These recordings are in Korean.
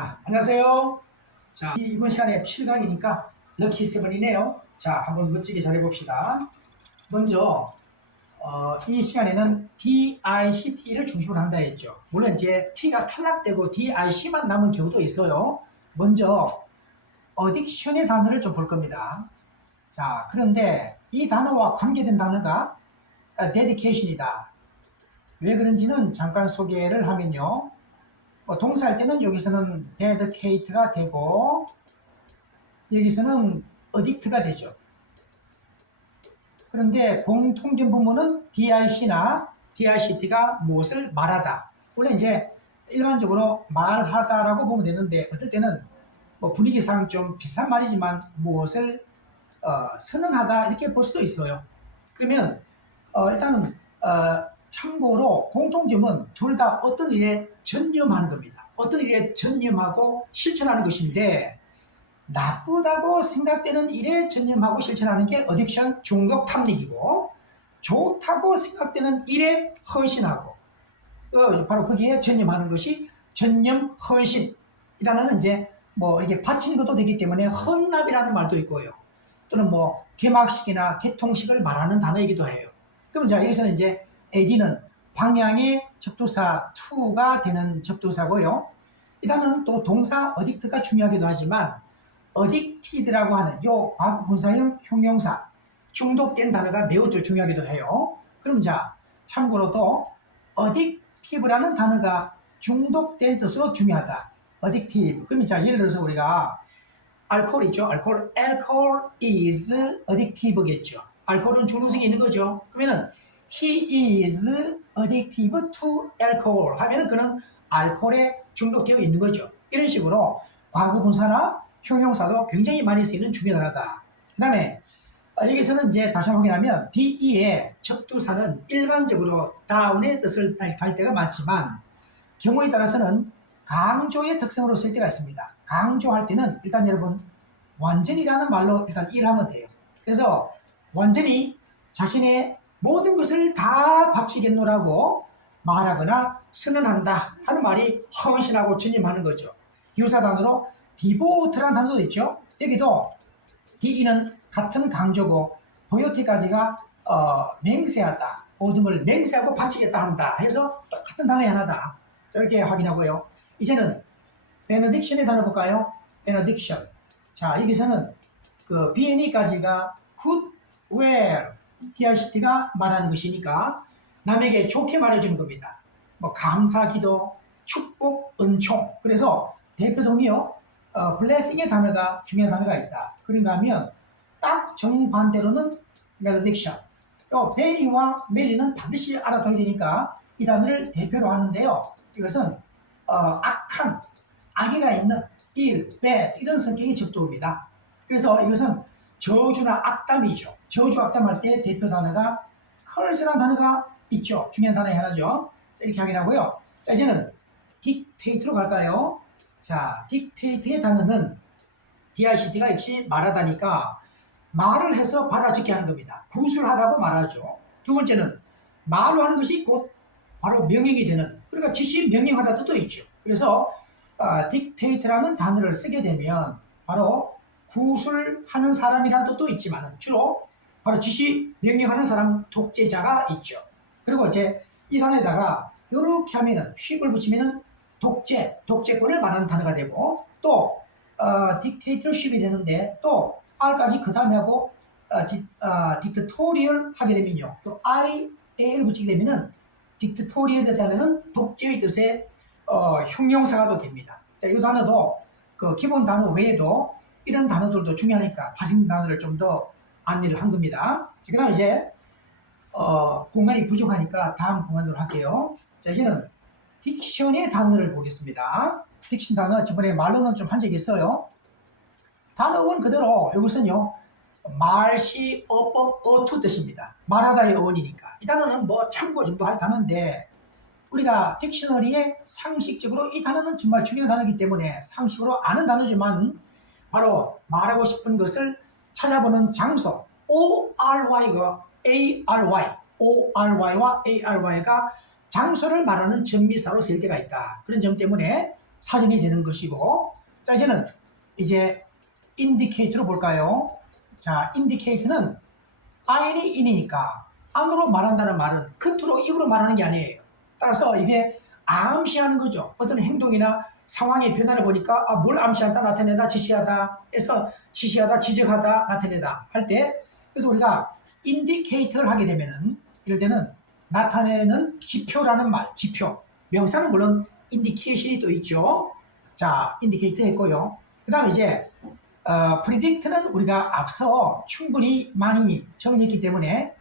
안녕하세요. 자, 이번 시간에 필강이니까 럭키 세븐이네요. 자, 한번 멋지게 잘해봅시다. 먼저 이 시간에는 DICT를 중심으로 한다 했죠. 물론 이제 T가 탈락되고 DIC만 남은 경우도 있어요. 먼저 어딕션의 단어를 좀 볼 겁니다. 자, 그런데 이 단어와 관계된 단어가 dedication이다. 왜 그런지는 잠깐 소개를 하면요. 동사할 때는 여기서는 dedicate가 되고 여기서는 addict가 되죠. 그런데 공통된 부분은 DIC나 DICT가 무엇을 말하다. 원래 이제 일반적으로 말하다라고 보면 되는데 어떨 때는 분위기상 좀 비슷한 말이지만 무엇을 선언하다 이렇게 볼 수도 있어요. 그러면 일단은 참고로 공통점은 둘 다 어떤 일에 전념하는 겁니다. 어떤 일에 전념하고 실천하는 것인데 나쁘다고 생각되는 일에 전념하고 실천하는 게 어딕션 중독 탐닉이고 좋다고 생각되는 일에 헌신하고 바로 거기에 전념하는 것이 전념 헌신. 이 단어는 이제 이렇게 바치는 것도 되기 때문에 헌납이라는 말도 있고요. 또는 개막식이나 개통식을 말하는 단어이기도 해요. 그럼 자 여기서는 이제 AD는 방향의 접두사 to가 되는 접두사고요. 이 단어는 또 동사 addict가 중요하기도 하지만 addicted라고 하는 요 과거 분사형 형용사 중독된 단어가 매우 중요하기도 해요. 그럼 자 참고로도 addictive라는 단어가 중독된 뜻으로 중요하다. addictive. 그러면 자 예를 들어서 우리가 알코올 있죠. alcohol is addictive겠죠. 알코올은 중독성이 있는 거죠. 그러면은 he is addictive to alcohol 하면은 그는 알코올에 중독되어 있는 거죠. 이런 식으로 과거 분사나 형용사도 굉장히 많이 쓰이는 중요한 단어다. 그 다음에 여기서는 이제 다시 한번 확인하면 DE의 접두사는 일반적으로 down의 뜻을 갈 때가 많지만 경우에 따라서는 강조의 특성으로 쓸 때가 있습니다. 강조할 때는 일단 여러분 완전히라는 말로 일단 일하면 돼요. 그래서 완전히 자신의 모든 것을 다 바치겠노라고 말하거나 선언한다 하는 말이 헌신하고 전념하는 거죠. 유사단어로 devote라는 단어도 있죠. 여기도 DE는 같은 강조고 보요티까지가 맹세하다. 모든 걸 맹세하고 바치겠다 한다 해서 똑같은 단어의 하나다. 이렇게 확인하고요. 이제는 benediction의 단어 볼까요? benediction. 자, 여기서는 그 BNE까지가 good, well, DICT가 말하는 것이니까 남에게 좋게 말해주는 겁니다. 감사기도, 축복, 은총. 그래서 대표동이요. blessing의 단어가 중요한 단어가 있다. 그런가 하면 딱 정반대로는 benediction. 베리와 멜리는 반드시 알아둬야 되니까 이 단어를 대표로 하는데요. 이것은 악한, 악의가 있는 일, bad 이런 성격의 접두입니다. 그래서 이것은 저주나 악담이죠. 저주 악담할 때 대표 단어가 curse라는 단어가 있죠. 중요한 단어의 하나죠. 자, 이렇게 확인하고요. 자, 이제는 dictate로 갈까요? 자, dictate의 단어는 DICT가 역시 말하다니까 말을 해서 받아듣게 하는 겁니다. 구술하다고 말하죠. 두 번째는 말로 하는 것이 곧 바로 명령이 되는, 그러니까 지시 명령하다 뜻도 있죠. 그래서 dictate라는 단어를 쓰게 되면 바로 구술하는 사람이라는 뜻도 있지만 주로 바로 지시 명령하는 사람, 독재자가 있죠. 그리고 이제 이 단어에다가 이렇게 하면은 쉭을 붙이면은 독재권을 말하는 단어가 되고 또 dictatorship이 되는데 또 R까지 그 다음에 하고 dictatorial 하게 되면요. 또 IA를 붙이게 되면은 dictatorial의 단어는 독재의 뜻의 형용사가 됩니다. 자, 이 단어도 그 기본 단어 외에도 이런 단어들도 중요하니까 파생 단어를 좀 더 안내를 한 겁니다. 그 다음에 이제 공간이 부족하니까 다음 공간으로 할게요. 자, 이제는 딕션의 단어를 보겠습니다. 딕션 단어 저번에 말로는 좀 한 적이 있어요. 단어원 그대로 이것은요 말시 어법 어투 뜻입니다. 말하다의 어원이니까 이 단어는 참고 정도 할 단어인데 우리가 딕셔너리에 상식적으로 이 단어는 정말 중요한 단어이기 때문에 상식으로 아는 단어지만 바로 말하고 싶은 것을 찾아보는 장소 ORY가 ARY ORY와 ARY가 장소를 말하는 전미사로 쓸 때가 있다. 그런 점 때문에 사전이 되는 것이고, 자, 이제는 이제 indicate로 볼까요? 자, indicate는 I이 in이니까 안으로 말한다는 말은 겉으로 입으로 말하는 게 아니에요. 따라서 이게 암시하는 거죠. 어떤 행동이나 상황의 변화를 보니까 뭘 암시하다, 나타내다, 지시하다 해서 지시하다, 지적하다, 나타내다 할 때, 그래서 우리가 indicate를 하게 되면은 이럴 때는 나타내는 지표라는 말, 지표. 명사는 물론 indication이 또 있죠. 자, indicate 했고요. 그 다음에 이제 predict는 우리가 앞서 충분히 많이 정리했기 때문에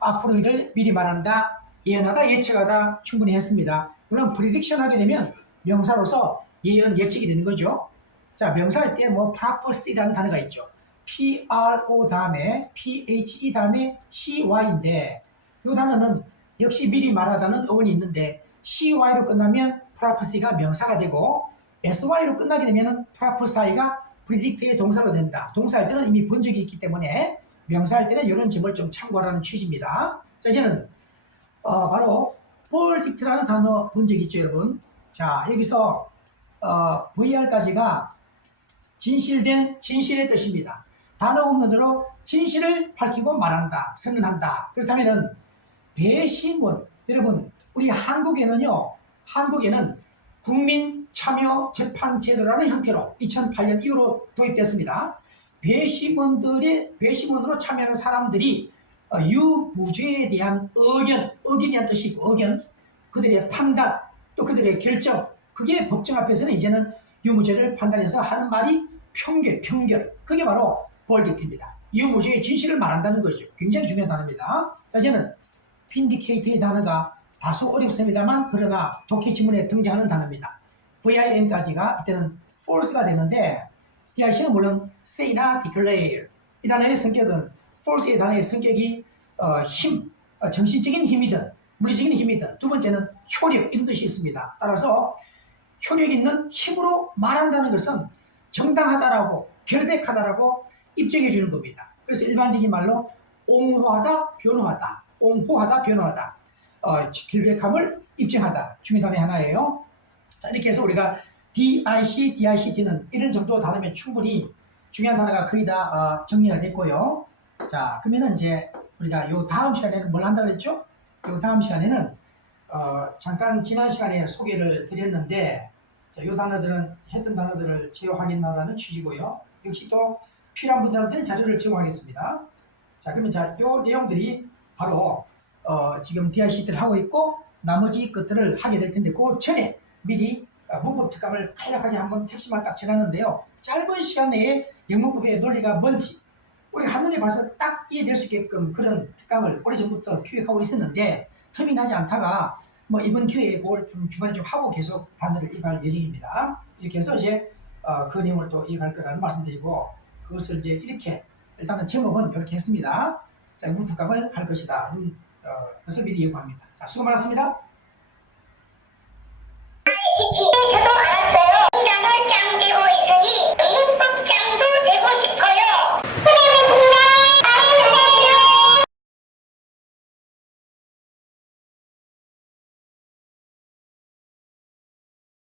앞으로 일을 미리 말한다, 예언하다, 예측하다 충분히 했습니다. 물론 prediction 하게 되면 명사로서 예언, 예측이 되는 거죠. 자, 명사할 때 뭐 prophecy라는 단어가 있죠. pro 다음에 phe 다음에 cy인데 이 단어는 역시 미리 말하다는 어원이 있는데 cy로 끝나면 prophecy가 명사가 되고 sy로 끝나게 되면 prophesy가 predict의 동사로 된다. 동사할 때는 이미 본 적이 있기 때문에 명사할 때는 이런 점을 좀 참고하라는 취지입니다. 자, 이제는 바로 verdict라는 단어 본 적 있죠, 여러분? 자, 여기서 VR까지가 진실된 진실의 뜻입니다. 단어 없는 대로 진실을 밝히고 말한다, 선언한다. 그렇다면은 배심원, 여러분 우리 한국에는 국민 참여 재판 제도라는 형태로 2008년 이후로 도입됐습니다. 배심원으로 참여하는 사람들이 유무죄에 대한 의견이란 뜻이 있고 의견, 그들의 판단, 또 그들의 결정, 그게 법정 앞에서는 이제는 유무죄를 판단해서 하는 말이 평결. 그게 바로 verdict입니다. 유무죄의 진실을 말한다는 거죠. 굉장히 중요한 단어입니다. 자, 이제는 vindicate의 단어가 다소 어렵습니다만 그러나 독해 지문에 등장하는 단어입니다. vin까지가 이때는 false가 되는데 DIC는 물론 say나 declare. 이 단어의 성격은 false의 단어의 성격이 정신적인 힘이든 물리적인 힘이든 두 번째는 효력 이런 뜻이 있습니다. 따라서 효력 있는 힘으로 말한다는 것은 정당하다라고 결백하다라고 입증해 주는 겁니다. 그래서 일반적인 말로 옹호하다, 변호하다, 결백함을 입증하다 중요한 단어 하나예요. 자, 이렇게 해서 우리가 DIC, DICT는 이런 정도 단어면 충분히 중요한 단어가 거의 다 정리가 됐고요. 자, 그러면은 이제 우리가 요 다음 시간에는 뭘 한다 그랬죠? 요 다음 시간에는 잠깐 지난 시간에 소개를 드렸는데 자, 요 단어들은 했던 단어들을 재확인하라는 취지고요. 역시 또 필요한 분들한테는 자료를 제공하겠습니다. 자, 그러면 요 내용들이 바로 지금 DICT를 하고 있고 나머지 것들을 하게 될 텐데 그 전에 미리 문법 특강을 간략하게 한번 핵심만 딱 전하는데요. 짧은 시간 내에 영문법의 논리가 뭔지 우리 한눈에 봐서 딱 이해될 수 있게끔 그런 특강을 오래전부터 기획하고 있었는데 틈이 나지 않다가 뭐 이번 기회에 그걸 좀 중간에 좀 하고 계속 단어를 이어갈 예정입니다. 이렇게 해서 이제 그 내용을 또 이어갈 거라는 말씀드리고 그것을 이제 이렇게 일단은 제목은 이렇게 했습니다. 자, 영문 특강을 할 것이다. 그것을 미리 예고합니다. 자, 수고 많았습니다.